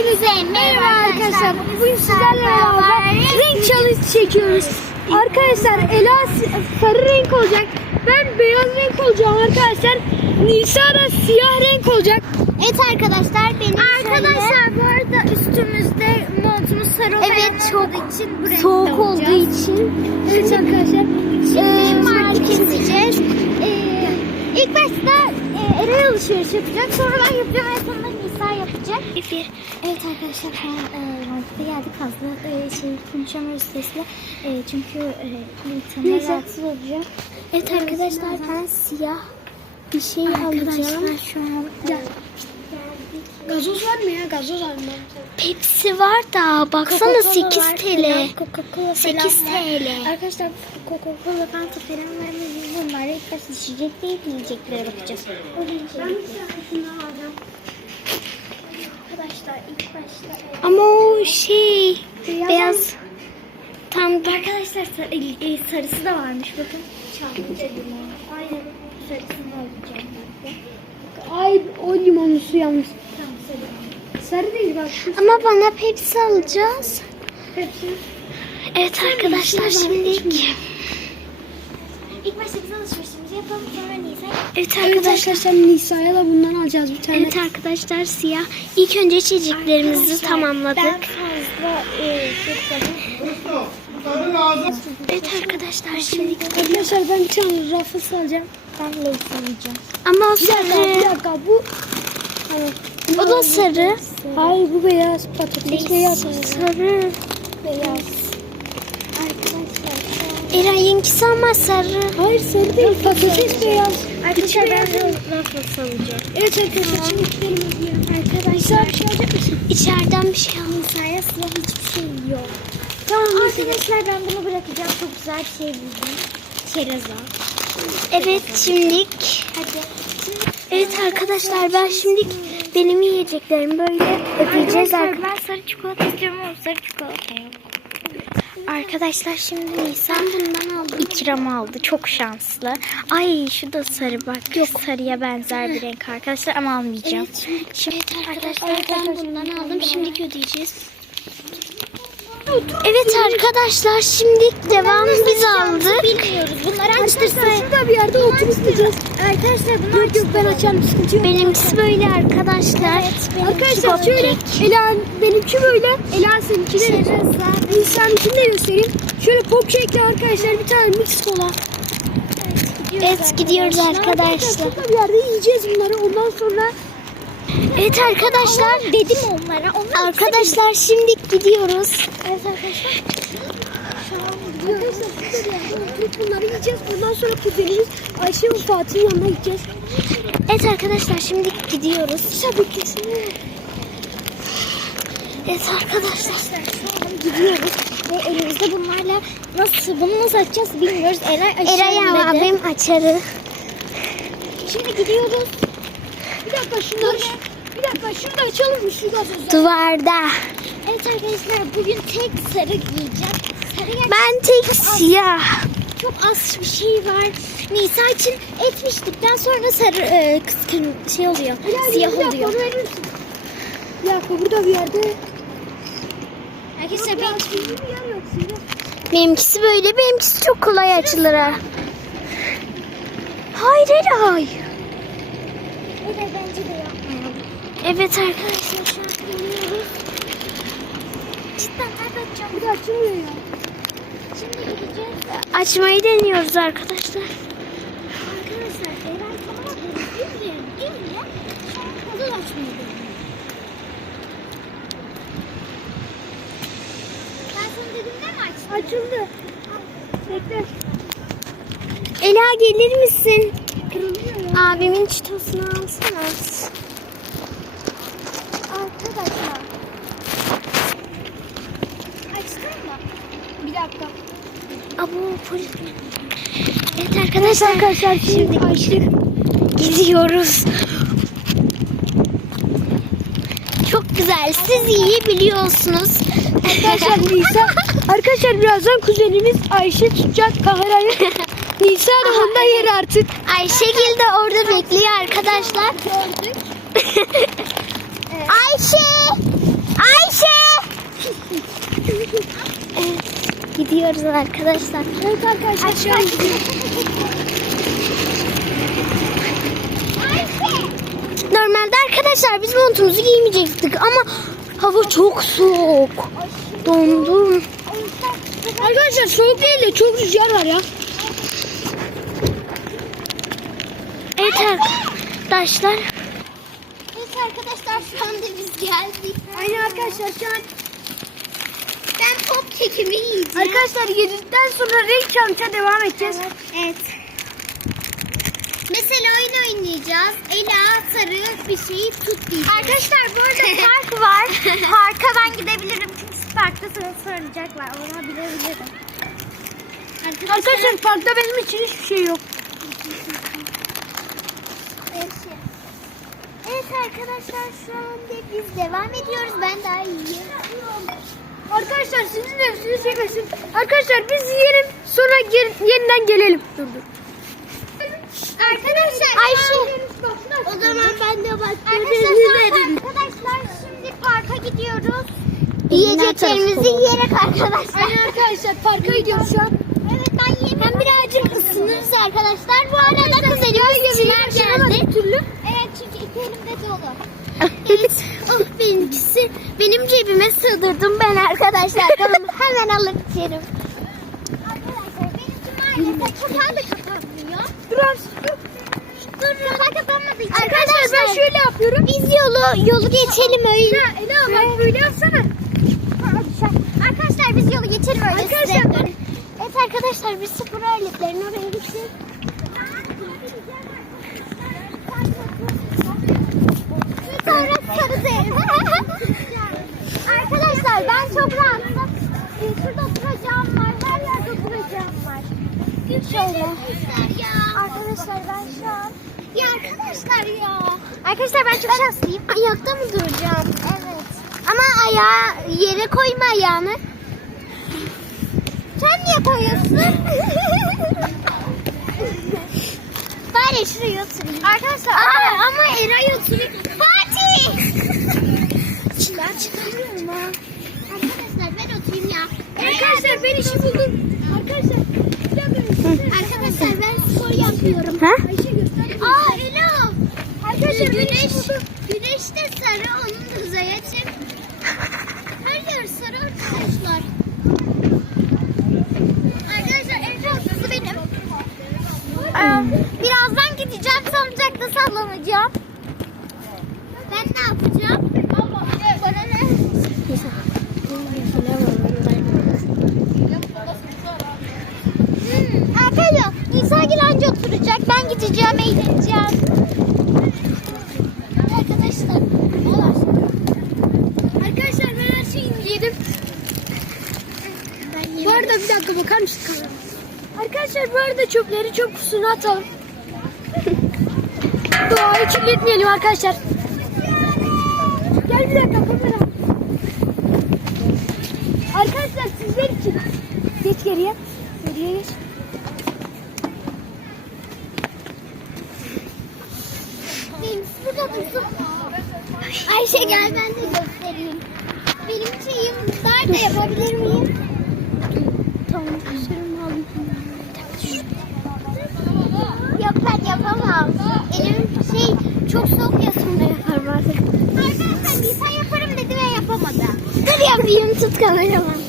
Hepinize merhaba arkadaşlar. Bugün sizlerle beraber renk challenge çekiyoruz. Arkadaşlar Ela sarı renk olacak. Ben beyaz renk olacağım arkadaşlar. Nisa da siyah renk olacak. Evet arkadaşlar benim Arkadaşlar, bu arada üstümüzde montumuz sarı Evet, çok için bu renkte Soğuk olacağız. olduğu için. Evet arkadaşlar. Şimdi Ee, market keseceğiz. Ee, ilk başta e, Eray alışveriş yapacak. Sonra ben yapacağım. En sonunda Yapacak. Evet arkadaşlar şu an e, markete geldik. Fazla e, şey konuşamıyoruz sesle. E, çünkü e, insanlar rahatsız olacak. Evet arkadaşlar ben siyah bir şey alacağım. şu an Gazoz var mı ya? Gazoz var mı? Pepsi var da baksana Coca-Cola 8 var TL. falan, Coca-Cola 8 TL. Arkadaşlar Coca-Cola Fanta falan var mı. Bunlar ilk başta içecek değil yiyeceklere bakacağız. O Arkadaşlar ilk başta Ama o şey beyaz tam arkadaşlar sarı, e, sarısı da varmış bakın. Çalmış limon. Aynen sarısını alacağım ben de. Ay o limonlusu yalnız. Tamam sarı. Sarı değil bak. şu Ama bana Pepsi alacağız. Pepsi. Evet arkadaşlar şimdi İlk başta biz alışverişimizi yapalım sonra Nisa. Evet arkadaşlar. arkadaşlar Nisa'ya da bundan alacağız bir tane. Evet arkadaşlar siyah. İlk önce içeceklerimizi tamamladık. Ben fazla e, Evet arkadaşlar şimdi Arkadaşlar ben bir tane Ruffles alacağım. ben Lay's alacağım. Ama o Bir dakika, bir sarı. dakika bu. Evet. O da sarı. Hayır bu beyaz patates beyaz. Sarı. Beyaz. Arkadaşlar. Eray'ınkisi ama sarı. Hayır sarı değil patates beyaz. Arkadaşlar ben de Ruffles alacağım. Evet arkadaşlar şimdi gidelim. Arkadaşlar bir şey alacak mısın? içeriden bir şey alın. Nisa'ya siyah hiçbir şey yok. Tamam Arkadaşlar ben bunu bırakacağım. Çok güzel bir şey buldum. Çereza. Evet şimdilik. Hadi. Evet arkadaşlar ben şimdi benim yiyeceklerimi böyle öpeceğiz. Arkadaşlar ben sarı çikolata istiyorum ama sarı çikolata yok. Arkadaşlar şimdi Nisan bundan aldı. İkram aldı. Çok şanslı. Ay şu da sarı bak. Yok. Sarıya benzer bir renk arkadaşlar ama almayacağım. şimdi, arkadaşlar ben bundan aldım. Şimdilik ödeyeceğiz. Evet arkadaşlar şimdi devam biz aldık. Bilmiyoruz. Bunları açtırsın. Şurada bir yerde yiyeceğiz. Arkadaşlar bunu Yok yok ben açarım sıkıntı yok. Benimkisi böyle arkadaşlar. Arkadaşlar şöyle Ela benimki böyle. Ela seninki de. Nisa'nınkini de göstereyim. Şöyle pop şekli arkadaşlar bir tane mix kola. Evet gidiyoruz arkadaşlar. Şurada bir yerde yiyeceğiz bunları. Ondan sonra Evet arkadaşlar. Dedim onlara. Arkadaşlar şimdi gidiyoruz. Evet arkadaşlar. Bunları yiyeceğiz. Ondan sonra kuzenimiz Ayşe ve Fatih'in yanına gideceğiz. Evet arkadaşlar şimdi gidiyoruz. Tabii kesin. Evet arkadaşlar şu an gidiyoruz. Ve elimizde bunlarla nasıl bunu nasıl açacağız bilmiyoruz. Eray açarım Eray abim açarı. Şimdi gidiyoruz. Bir dakika şunları. Bir dakika şunu da açalım mı şu gazozu? Duvarda. Evet arkadaşlar bugün tek sarı giyeceğim. Sarı gerçekten Ben tek siyah. çok az bir şey var. Nisa için etmiştikten sonra sarı e, kıskın şey oluyor. siyah oluyor. Bir dakika burada bir yerde. Arkadaşlar ben. Benimkisi böyle, benimkisi çok kolay açılır ha. Hayır Eray. Evet bence de yapmayalım. Evet arkadaşlar şu an geliyoruz. Cidden açacağım? Bir de açılmıyor ya. Şimdi gideceğiz. Açmayı deniyoruz arkadaşlar. Arkadaşlar Eray tanımadığımız birileri biriyle şu an puzzle açmayı deniyor. Ben sana dedim ne mi açtın? Açıldı. Bekle. Ela gelir misin? Abimin çitosunu alsana. Arkadaşlar. Açtın mı? Bir dakika. Abo polis. Evet arkadaşlar. Arkadaşlar şimdi açtık. Gidiyoruz. Çok güzel. Siz iyi biliyorsunuz. Arkadaşlar Nisa. Arkadaşlar birazdan kuzenimiz Ayşe tutacak kamerayı. Nisa da onda yer artık. Ayşegül de orada bekliyor arkadaşlar. Gördük. Ayşe! Ayşe! gidiyoruz arkadaşlar. Evet arkadaşlar. Ayşe. Ayşe. Normalde arkadaşlar biz montumuzu giymeyecektik ama hava çok soğuk. Dondum. Arkadaşlar soğuk değil de çok rüzgar var ya. Evet arkadaşlar arkadaşlar şu an Ben pop kekimi yiyeceğim. arkadaşlar yedikten sonra renk challenge devam edeceğiz. Evet. Mesela oyun oynayacağız. Ela sarı bir şeyi tut diyecek. Arkadaşlar burada park var. Parka ben gidebilirim çünkü parkta sana soracak var. Ona bilebilirim. Arkadaşlar parkta benim için hiçbir şey yok. Evet arkadaşlar şu anda biz devam ediyoruz. Ben daha iyiyim. Arkadaşlar sizin de hepsini çekmesin. Arkadaşlar biz yiyelim sonra geri- yeniden gelelim. Dur dur. Arkadaşlar Ayşe. o zaman ben de verin. Arkadaşlar şimdi parka gidiyoruz. Yiyeceklerimizi yiyerek arkadaşlar. Aynen arkadaşlar parka gidiyoruz şu an. Evet ben yemin Hem birazcık ısınırız arkadaşlar. Bu arada kızarıyoruz. Çınar geldi. türlü. Evet çünkü elimde dolu. Evet. oh benimkisi. Benim cebime sığdırdım ben arkadaşlar. tamam hemen alıp içerim. Arkadaşlar benimki maalesef kapağı da kapanmıyor. Dur abi, dur. Kapağı kapanmadığı için. Arkadaşlar ben şöyle yapıyorum. Biz yolu yolu geçelim öyle. Ya Ela bak böyle yapsana. Arkadaşlar biz yolu geçelim öyle. Arkadaşlar. Evet arkadaşlar biz spor aletlerini oraya gittik. Sonra sarı zeytin. Arkadaşlar ben çok rahatım. Ee, Şurada oturacağım var. Her yerde oturacağım var. İnşallah. Arkadaşlar ben şu an... Ya arkadaşlar ya. Arkadaşlar ben çok şanslıyım. Ayakta mı duracağım? Evet. Ama ayağı yere koyma ayağını. Sen niye koyuyorsun? Bari şuraya oturayım. Arkadaşlar Aa, ama Eray oturuyor. Fatih! Çıkar çıkarıyorum ha. Arkadaşlar ben oturayım ya. Arkadaşlar ben işi buldum. Arkadaşlar. Arkadaşlar ben spor yapıyorum. Ha? Aa Ela! Arkadaşlar güneş, güneş de sarı onun da uzaya çık. Her yer sarı arkadaşlar. Arkadaşlar en şanslısı benim. Ee, birazdan gideceğim salıncakta sallanacağım. Ben ne yapacağım? Bana ne? Hmm, Arkadaşlar Nisa Gilanca oturacak. Ben gideceğim, eğleneceğim. Arkadaşlar. ne var? Arkadaşlar ben her şeyi yedim. Ben Bu arada bir dakika bakar mısın? Arkadaşlar bu arada çöpleri çöp kutusuna atalım. Doğayı kirletmeyelim arkadaşlar. Gel bir dakika kamera. Arkadaşlar sizler için. Geç geriye. Geriye geç. Ayşe gel ben de göstereyim. Benim şeyim nerede yapabilir miyim? Şurumu alayım. Yok yapamam. Elim şey çok soğuk ya sonra yaparım artık. Arkadaşlar Nisa yaparım dedi ve yapamadı. Dur yapayım tut kameraman.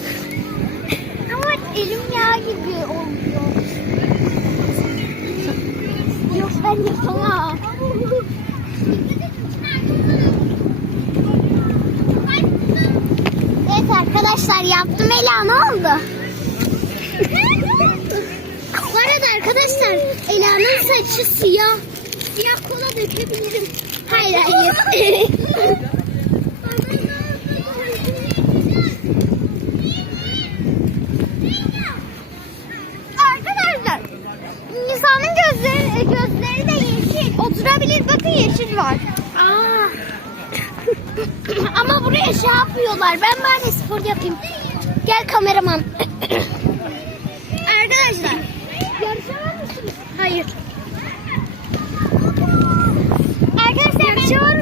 Ama elim yağ gibi oluyor. Yok ben yapamam. Evet arkadaşlar yaptım Ela ne oldu? Ela'nın saçı siyah. Siyah kola dökebilirim. Hayır hayır. arkadaşlar Nisa'nın gözleri, gözleri de yeşil. Oturabilir bakın yeşil var. Aa. Ama buraya şey yapıyorlar. Ben bari spor yapayım. Gel kameraman. şey var?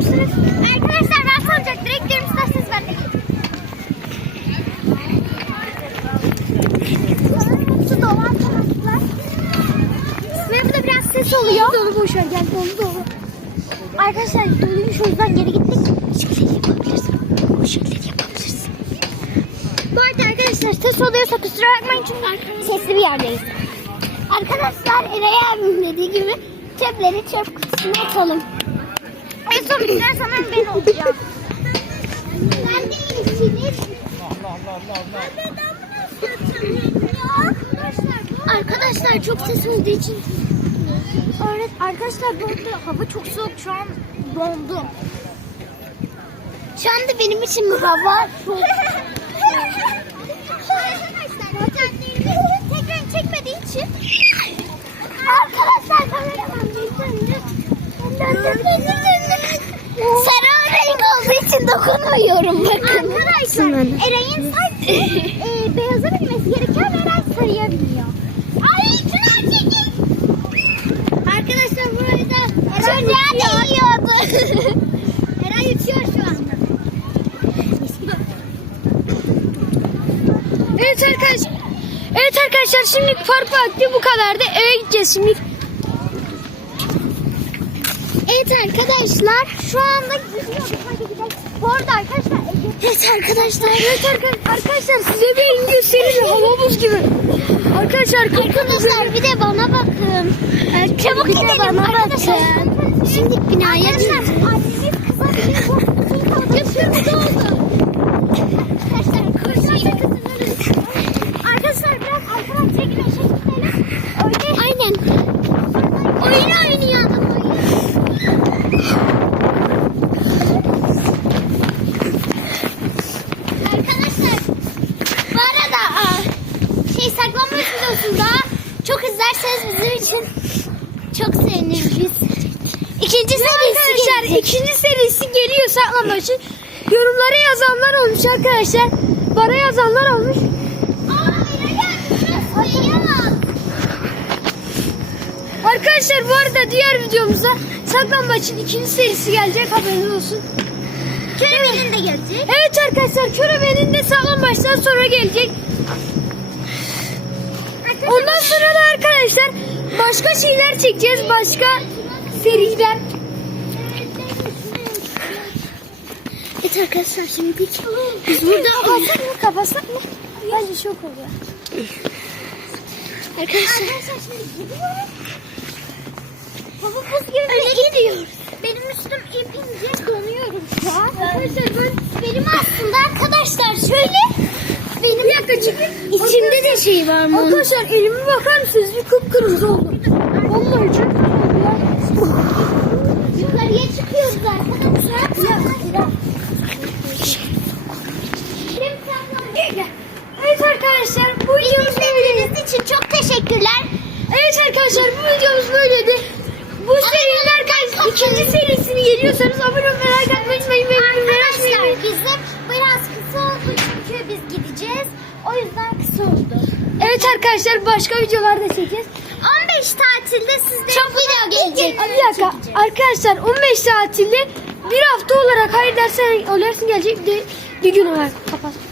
Arkadaşlar ben soracak. Direkt gidelim isterseniz ben de geleyim. Su dolan taraflar. Ve burada biraz ses oluyor. Dolu boşver gel dolu dolu. Arkadaşlar doluymuş o yüzden geri gittik. Şekilleri yapabilirsin. Bu şekilleri yapabilirsin. Bu arada arkadaşlar ses oluyorsa kusura bakmayın çünkü sesli bir yerdeyiz. Arkadaşlar Erey abim dediği gibi çöpleri çöp kutusuna atalım. En son sanırım ben olacağım. ben değilim. Arkadaşlar çok ses olduğu için Evet arkadaşlar arada hava çok soğuk şu an dondum. Şu anda benim için mi hava soğuk? arkadaşlar tekrar çekmediği için Arkadaşlar kameraman döndü. Döndü döndü döndü. Sarı renk olduğu için dokunmuyorum bakın. Arkadaşlar Eray'ın sadece e, beyaza binmesi gerekiyor ve Eray sarıya biniyor. Ay şuna çekin. Arkadaşlar bu arada Eray Çocuğa değiyordu. Eray uçuyor şu anda. Evet arkadaşlar. Evet arkadaşlar şimdi park vakti bu kadardı. Eve gideceğiz şimdi. Evet arkadaşlar şu anda gidiyoruz. Hadi gidelim. Bu arada arkadaşlar Evet arkadaşlar. Evet arka- arkadaşlar size bir elini göstereyim. Hava buz gibi. Arkadaşlar Arkadaşlar bir de bana bakın. Çabuk bir de gidelim bana arkadaşlar. bakın. Şimdi binaya Arkadaşlar annemiz kıza bir yapıyoruz oldu. Arkadaşlar koşarsa kızılırız. Arkadaşlar biraz arkadan çekilin çekilin. Öyle. Aynen. Oyun oynuyor adam oyun. Arkadaşlar bu arada aa, şey saklanma videosunda çok izlerseniz bizim için çok seviniriz biz. İkinci serisi arkadaşlar gelecek. ikinci serisi geliyor saklambaçı. Yorumlara yazanlar olmuş arkadaşlar. Bana yazanlar olmuş. Arkadaşlar bu arada diğer videomuzda saklambaçın ikinci serisi gelecek haberiniz olsun. Köremenin de gelecek. Evet arkadaşlar Körebe'nin de saklambaçtan sonra gelecek. Ondan sonra da arkadaşlar başka şeyler çekeceğiz. Başka seriler. Evet arkadaşlar şimdi Biz burada kapatsak mı kapatsak mı? Bence çok oluyor. Arkadaşlar, şimdi gidiyoruz. Hava buz gibi Öyle gidiyoruz. Benim üstüm ipince donuyorum şu an. Arkadaşlar ben, benim aslında arkadaşlar şöyle benim Bir dakika çıkın. içimde de şey var mı? Arkadaşlar elime bakar mısınız? Bir kıpkırmızı oldu. Vallahi çok Yukarıya çıkıyoruz arkadaşlar. Evet arkadaşlar bu videomuz. İzlediğiniz için çok teşekkürler. Evet arkadaşlar bu videomuz böyleydi. Bu serinin arkadaşlar ikinci serisini geliyorsanız abone olmayı like atmayı unutmayın. Arkadaşlar bizim kısa oldu çünkü biz gideceğiz. O yüzden kısa oldu. Evet arkadaşlar başka videolar da çekeceğiz. 15 tatilde sizde çok video gelecek. Bir dakika arkadaşlar 15 tatilde bir hafta olarak hayır dersen ölersin gelecek bir bir gün olarak kapat.